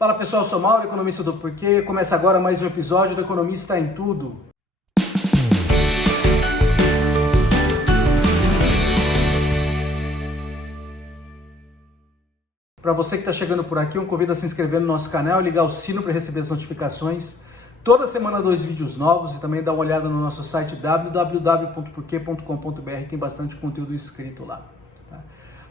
Fala pessoal, eu sou Mauro, economista do Porquê. Começa agora mais um episódio do Economista em Tudo. Para você que está chegando por aqui, eu convido a se inscrever no nosso canal e ligar o sino para receber as notificações. Toda semana 2 vídeos novos e também dá uma olhada no nosso site www.porquê.com.br, tem bastante conteúdo escrito lá. Tá?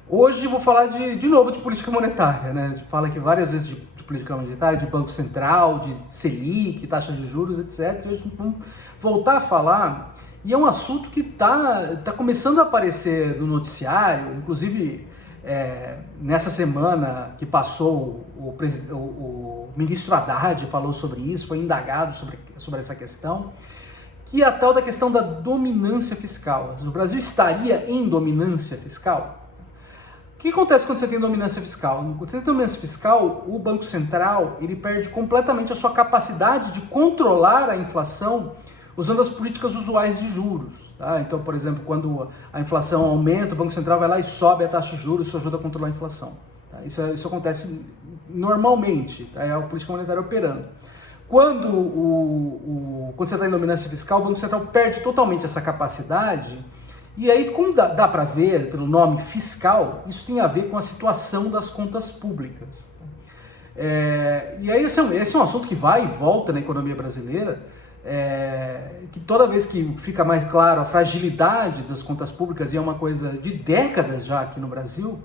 Hoje vou falar de novo de política monetária, né? A gente fala aqui várias vezes de política monetária, de Banco Central, de Selic, taxa de juros, etc. Hoje vamos voltar a falar, e é um assunto que tá começando a aparecer no noticiário, inclusive nessa semana que passou, o ministro Haddad falou sobre isso, foi indagado sobre essa questão, que é a tal da questão da dominância fiscal. O Brasil estaria em dominância fiscal? O que acontece quando você tem dominância fiscal? Quando você tem dominância fiscal, o Banco Central ele perde completamente a sua capacidade de controlar a inflação usando as políticas usuais de juros. Tá? Então, por exemplo, quando a inflação aumenta, o Banco Central vai lá e sobe a taxa de juros, isso ajuda a controlar a inflação. Tá? Isso acontece normalmente, tá? É a política monetária operando. Quando você está em dominância fiscal, o Banco Central perde totalmente essa capacidade. E aí, como dá para ver pelo nome fiscal, isso tem a ver com a situação das contas públicas. E aí esse é um assunto que vai e volta na economia brasileira, que toda vez que fica mais claro a fragilidade das contas públicas, e é uma coisa de décadas já aqui no Brasil,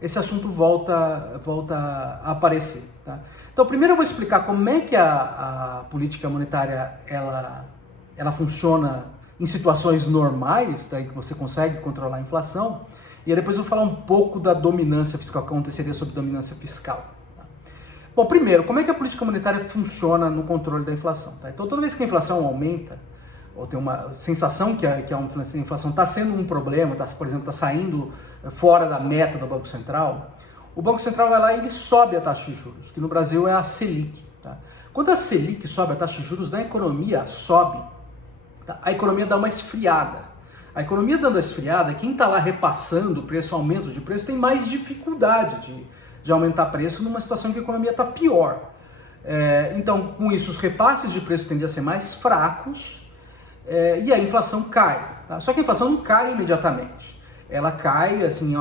esse assunto volta a aparecer. Tá? Então, primeiro eu vou explicar como é que a política monetária ela funciona em situações normais, tá, em que você consegue controlar a inflação, e aí depois eu vou falar um pouco da dominância fiscal, que aconteceria sobre dominância fiscal. Tá? Bom, primeiro, como é que a política monetária funciona no controle da inflação? Tá? Então, toda vez que a inflação aumenta, ou tem uma sensação que a inflação está sendo um problema, por exemplo, está saindo fora da meta do Banco Central, o Banco Central vai lá e ele sobe a taxa de juros, que no Brasil é a Selic. Tá? Quando a Selic sobe, a taxa de juros da economia sobe, a economia dá uma esfriada. A economia dando uma esfriada, quem está lá repassando o preço, aumento de preço, tem mais dificuldade de aumentar preço numa situação em que a economia está pior. Então, com isso, os repasses de preço tendem a ser mais fracos e a inflação cai. Tá? Só que a inflação não cai imediatamente. Ela cai, assim,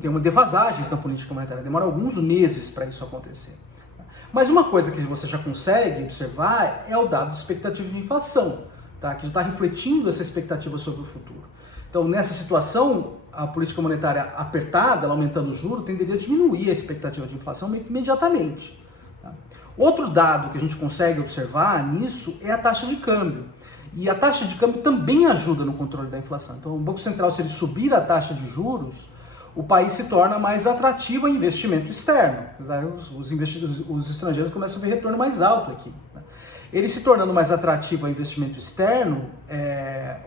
tem uma devasagens na política monetária, demora alguns meses para isso acontecer. Tá? Mas uma coisa que você já consegue observar é o dado de expectativa de inflação. Tá, que já está refletindo essa expectativa sobre o futuro. Então, nessa situação, a política monetária apertada, ela aumentando o juro, tenderia a diminuir a expectativa de inflação meio que imediatamente. Tá? Outro dado que a gente consegue observar nisso é a taxa de câmbio. E a taxa de câmbio também ajuda no controle da inflação. Então, o Banco Central, se ele subir a taxa de juros, o país se torna mais atrativo a investimento externo. Tá? Os estrangeiros começam a ver retorno mais alto aqui. Tá? Ele se tornando mais atrativo ao investimento externo,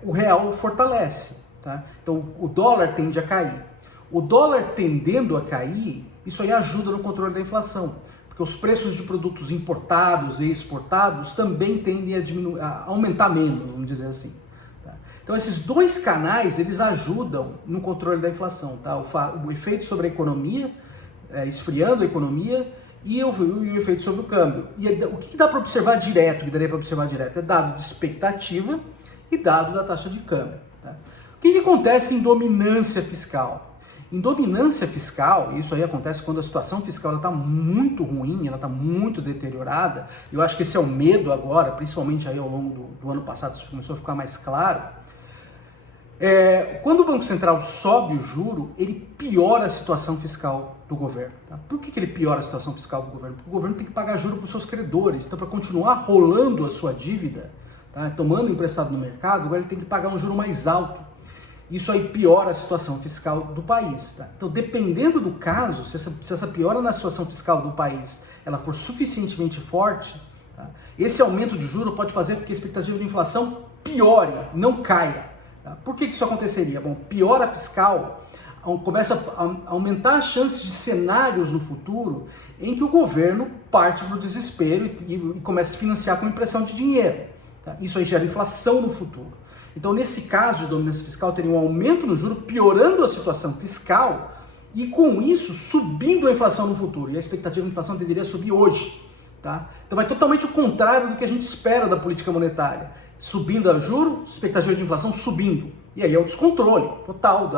o real fortalece. Tá? Então, o dólar tende a cair. O dólar tendendo a cair, isso aí ajuda no controle da inflação, porque os preços de produtos importados e exportados também tendem a aumentar menos, vamos dizer assim. Tá? Então, esses dois canais, eles ajudam no controle da inflação. Tá? O efeito sobre a economia, esfriando a economia, e o efeito sobre o câmbio. E o que dá para observar direto, que daria para observar direto, é dado de expectativa e dado da taxa de câmbio. Tá? O que acontece em dominância fiscal? Em dominância fiscal, isso aí acontece quando a situação fiscal está muito ruim, ela está muito deteriorada. Eu acho que esse é o medo agora, principalmente aí ao longo do ano passado, isso começou a ficar mais claro. Quando o Banco Central sobe o juro, ele piora a situação fiscal do governo. Tá? Por que ele piora a situação fiscal do governo? Porque o governo tem que pagar juro para os seus credores. Então, para continuar rolando a sua dívida, tá? Tomando emprestado no mercado, agora ele tem que pagar um juro mais alto. Isso aí piora a situação fiscal do país. Tá? Então, dependendo do caso, se essa piora na situação fiscal do país ela for suficientemente forte, tá? Esse aumento de juro pode fazer com que a expectativa de inflação piore, não caia. Tá? Por que isso aconteceria? Bom, piora fiscal, começa a aumentar as chances de cenários no futuro em que o governo parte para o desespero e começa a financiar com impressão de dinheiro. Tá? Isso aí gera inflação no futuro. Então, nesse caso de dominância fiscal, teria um aumento no juro, piorando a situação fiscal e, com isso, subindo a inflação no futuro. E a expectativa de inflação tenderia a subir hoje. Tá? Então vai totalmente o contrário do que a gente espera da política monetária. Subindo a juros, expectativa de inflação subindo. E aí é o descontrole total,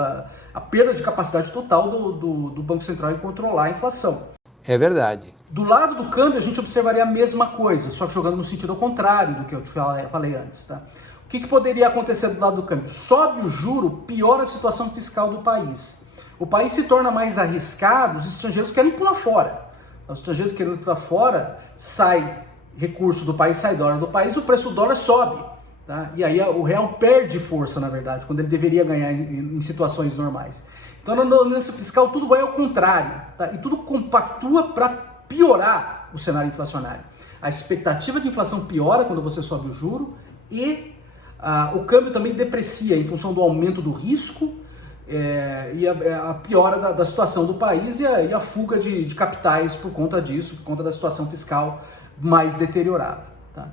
a perda de capacidade total do Banco Central em controlar a inflação. É verdade. Do lado do câmbio, a gente observaria a mesma coisa, só que jogando no sentido ao contrário do que eu falei antes. Tá? O que poderia acontecer do lado do câmbio? Sobe o juro, piora a situação fiscal do país. O país se torna mais arriscado, os estrangeiros querem pular fora. Os estrangeiros querendo pular fora, sai recurso do país, sai dólar do país, o preço do dólar sobe. Tá? E aí o real perde força, na verdade, quando ele deveria ganhar em situações normais. Então na dominância fiscal tudo vai ao contrário, tá? E tudo compactua para piorar o cenário inflacionário. A expectativa de inflação piora quando você sobe o juro e o câmbio também deprecia em função do aumento do risco e a piora da situação do país e a fuga de capitais por conta disso, por conta da situação fiscal mais deteriorada. Tá?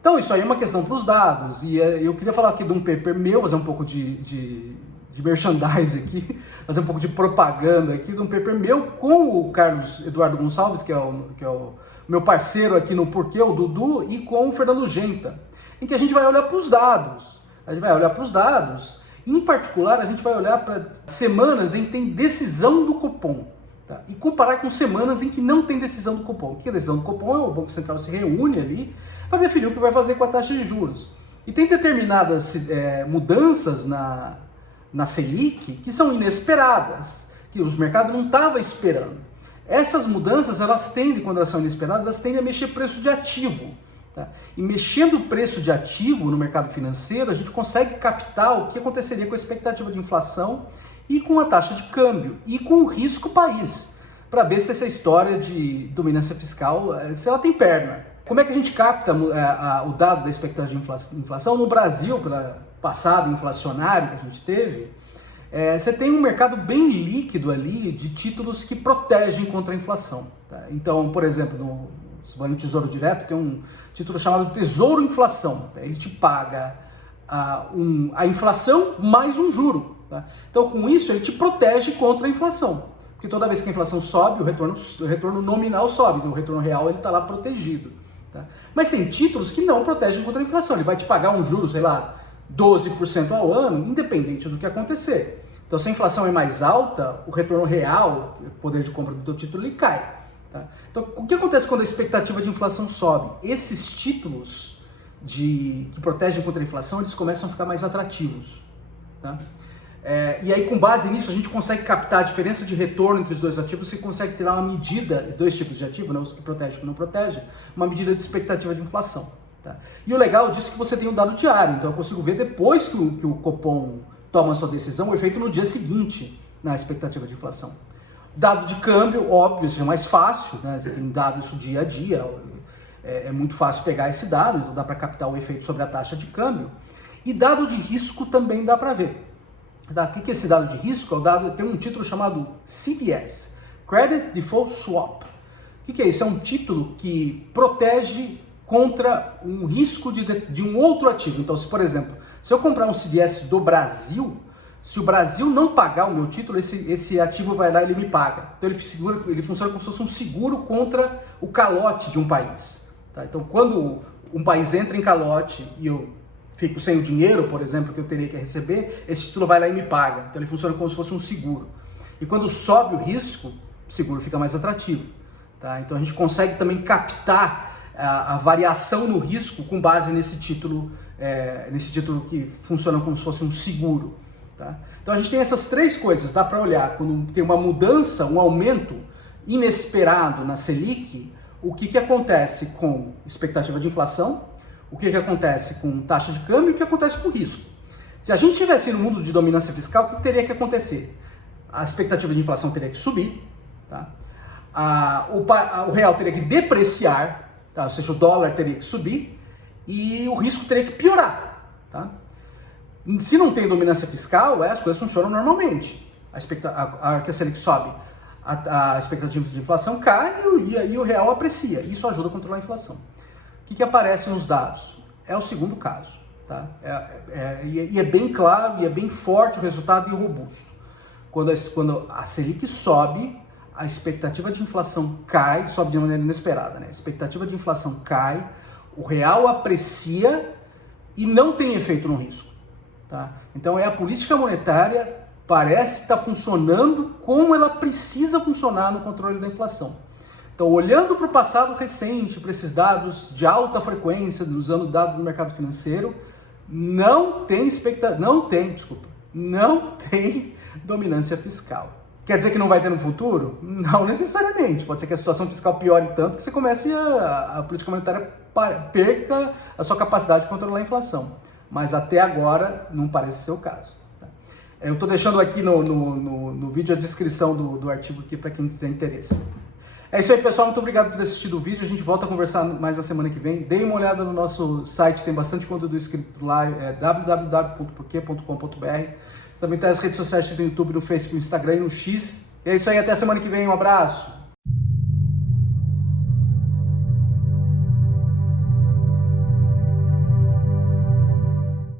Então isso aí é uma questão para os dados, e eu queria falar aqui de um paper meu, fazer um pouco de merchandising aqui, fazer um pouco de propaganda aqui, de um paper meu com o Carlos Eduardo Gonçalves, que é o meu parceiro aqui no Porquê, o Dudu, e com o Fernando Genta, em que a gente vai olhar para os dados. A gente vai olhar para os dados, em particular a gente vai olhar para semanas em que tem decisão do Copom. Tá? E comparar com semanas em que não tem decisão do Copom. O que é a decisão do Copom? O Banco Central se reúne ali para definir o que vai fazer com a taxa de juros. E tem determinadas mudanças na Selic que são inesperadas, que os mercados não estavam esperando. Essas mudanças, elas tendem, quando elas são inesperadas, elas tendem a mexer preço de ativo. Tá? E mexendo o preço de ativo no mercado financeiro, a gente consegue captar o que aconteceria com a expectativa de inflação e com a taxa de câmbio, e com o risco país, para ver se essa história de dominância fiscal, se ela tem perna. Como é que a gente capta o dado da expectativa de inflação? No Brasil, pelo passado inflacionário que a gente teve, você tem um mercado bem líquido ali de títulos que protegem contra a inflação. Tá? Então, por exemplo, no Tesouro Direto tem um título chamado Tesouro Inflação. Tá? Ele te paga a inflação mais um juro. Tá? Então, com isso, ele te protege contra a inflação. Porque toda vez que a inflação sobe, o retorno nominal sobe, então o retorno real está lá protegido. Tá? Mas tem títulos que não protegem contra a inflação. Ele vai te pagar um juro, sei lá, 12% ao ano, independente do que acontecer. Então, se a inflação é mais alta, o retorno real, o poder de compra do teu título, ele cai. Tá? Então, o que acontece quando a expectativa de inflação sobe? Esses títulos que protegem contra a inflação, eles começam a ficar mais atrativos. Tá? E aí, com base nisso, a gente consegue captar a diferença de retorno entre os dois ativos, você consegue tirar uma medida, os dois tipos de ativo, né, os que protegem e os que não protegem, uma medida de expectativa de inflação. Tá? E o legal disso é que você tem um dado diário, então eu consigo ver depois que o Copom toma a sua decisão, o efeito no dia seguinte na expectativa de inflação. Dado de câmbio, óbvio, isso é mais fácil, né? Você tem dado isso dia a dia, é muito fácil pegar esse dado, então dá para captar o efeito sobre a taxa de câmbio. E dado de risco também dá para ver. Tá? O que é esse dado de risco? Tem um título chamado CDS, Credit Default Swap. O que é isso? É um título que protege contra um risco de um outro ativo. Então, por exemplo, se eu comprar um CDS do Brasil, se o Brasil não pagar o meu título, esse ativo vai lá e ele me paga. Então ele funciona como se fosse um seguro contra o calote de um país. Tá? Então quando um país entra em calote e eu fico sem o dinheiro, por exemplo, que eu teria que receber, esse título vai lá e me paga. Então ele funciona como se fosse um seguro. E quando sobe o risco, o seguro fica mais atrativo. Tá? Então a gente consegue também captar a variação no risco com base nesse título que funciona como se fosse um seguro. Tá? Então a gente tem essas três coisas, dá para olhar quando tem uma mudança, um aumento inesperado na Selic, o que acontece com expectativa de inflação, o que acontece com taxa de câmbio e o que acontece com risco. Se a gente estivesse no mundo de dominância fiscal, o que teria que acontecer? A expectativa de inflação teria que subir, tá? O real teria que depreciar, tá? Ou seja, o dólar teria que subir e o risco teria que piorar. Tá? Se não tem dominância fiscal, as coisas funcionam normalmente. A Selic sobe, a expectativa de inflação cai e o real aprecia. Isso ajuda a controlar a inflação. O que aparece nos dados? É o segundo caso. Tá? E é bem claro, e é bem forte o resultado e robusto. Quando a Selic sobe, a expectativa de inflação cai, sobe de maneira inesperada, né? A expectativa de inflação cai, o real aprecia e não tem efeito no risco, tá? Então a política monetária parece que está funcionando como ela precisa funcionar no controle da inflação. Então, olhando para o passado recente, para esses dados de alta frequência, usando dados do mercado financeiro, não tem dominância fiscal. Quer dizer que não vai ter no futuro? Não necessariamente. Pode ser que a situação fiscal piore tanto que você comece a política monetária perca a sua capacidade de controlar a inflação. Mas até agora não parece ser o caso. Tá? Eu estou deixando aqui no vídeo a descrição do artigo aqui para quem tiver interesse. É isso aí, pessoal. Muito obrigado por ter assistido o vídeo. A gente volta a conversar mais na semana que vem. Deem uma olhada no nosso site, tem bastante conteúdo escrito lá, www.porquê.com.br. Também tem as redes sociais no YouTube, no Facebook, no Instagram e no X. E é isso aí, até a semana que vem. Um abraço!